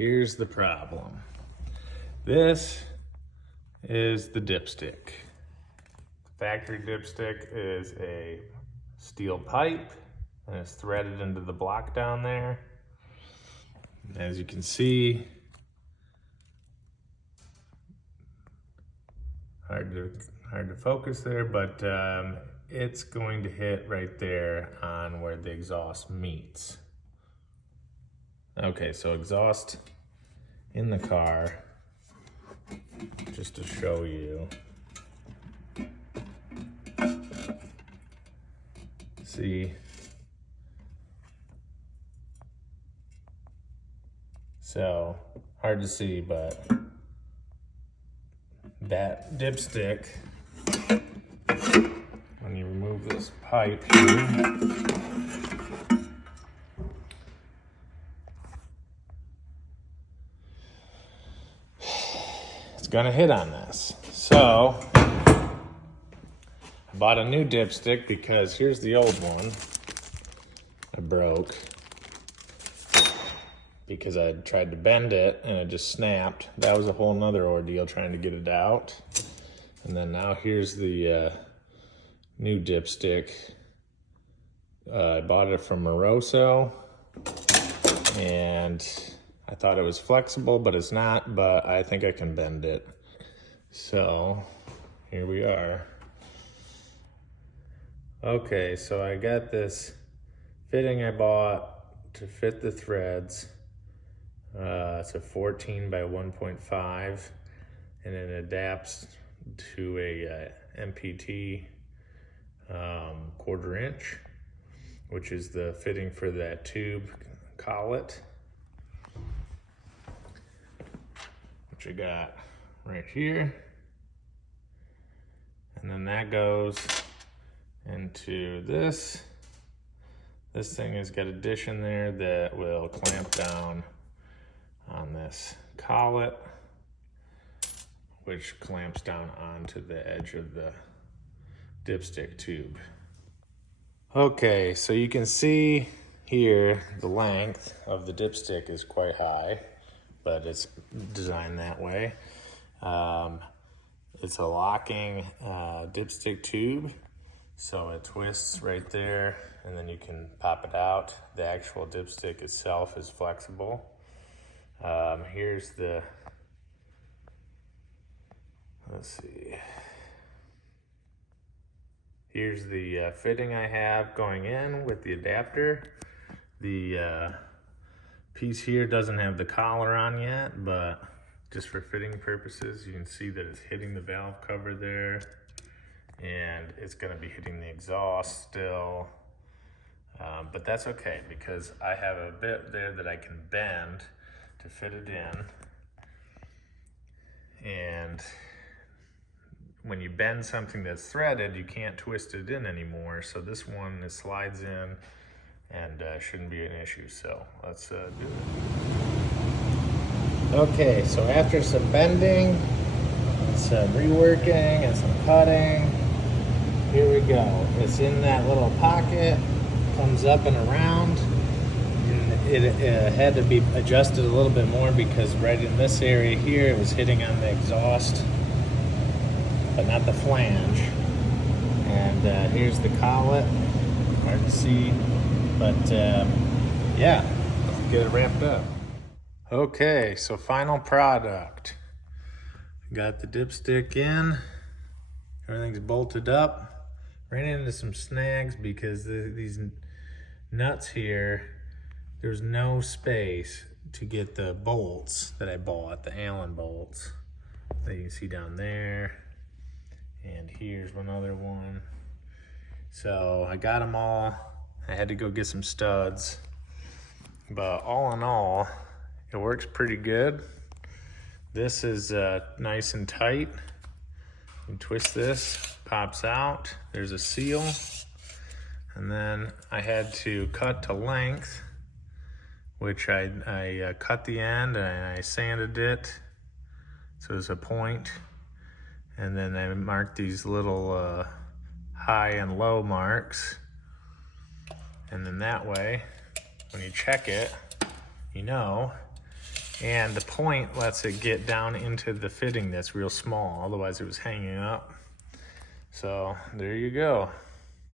here's the problem. This is the dipstick. Factory dipstick is a steel pipe and it's threaded into the block down there. As you can see, hard to focus there, but it's going to hit right there on where the exhaust meets. Okay, so exhaust in the car, just to show you. See? So, hard to see, but that dipstick, when you remove this pipe here, it's gonna hit on this. So, I bought a new dipstick because here's the old one I broke because I tried to bend it and it just snapped. That was a whole nother ordeal trying to get it out. And then now here's the new dipstick. I bought it from Moroso and I thought it was flexible, but it's not, but I think I can bend it. So here we are. Okay, so I got this fitting I bought to fit the threads. It's a 14 by 1.5 and it adapts to a MPT 1/4 inch, which is the fitting for that tube collet, which I got right here. And then that goes into this. This thing has got a dish in there that will clamp down on this collet, which clamps down onto the edge of the dipstick tube. Okay, so you can see here the length of the dipstick is quite high, but it's designed that way. It's a locking dipstick tube, so it twists right there and then you can pop it out. The actual dipstick itself is flexible. Here's the, let's see. Here's the fitting I have going in with the adapter. The piece here doesn't have the collar on yet, but just for fitting purposes, you can see that it's hitting the valve cover there and it's gonna be hitting the exhaust still. But that's okay because I have a bit there that I can bend to fit it in. And when you bend something that's threaded, you can't twist it in anymore. So this one, it slides in and shouldn't be an issue. So let's do it. Okay, so after some bending, some reworking and some cutting, here we go. It's in that little pocket, comes up and around. It had to be adjusted a little bit more because right in this area here, it was hitting on the exhaust, but not the flange. And here's the collet, hard to see, but yeah, let's get it wrapped up. Okay, so final product. Got the dipstick in, everything's bolted up. Ran into some snags because these nuts here, there's no space to get the bolts that I bought, the Allen bolts that you can see down there. And here's one other one. So I got them all. I had to go get some studs. But all in all, it works pretty good. This is nice and tight. You twist this, pops out. There's a seal. And then I had to cut to length, which I cut the end and I sanded it so it's a point. And then I marked these little high and low marks. And then that way, when you check it, you know And the point lets it get down into the fitting that's real small, otherwise it was hanging up. So there you go.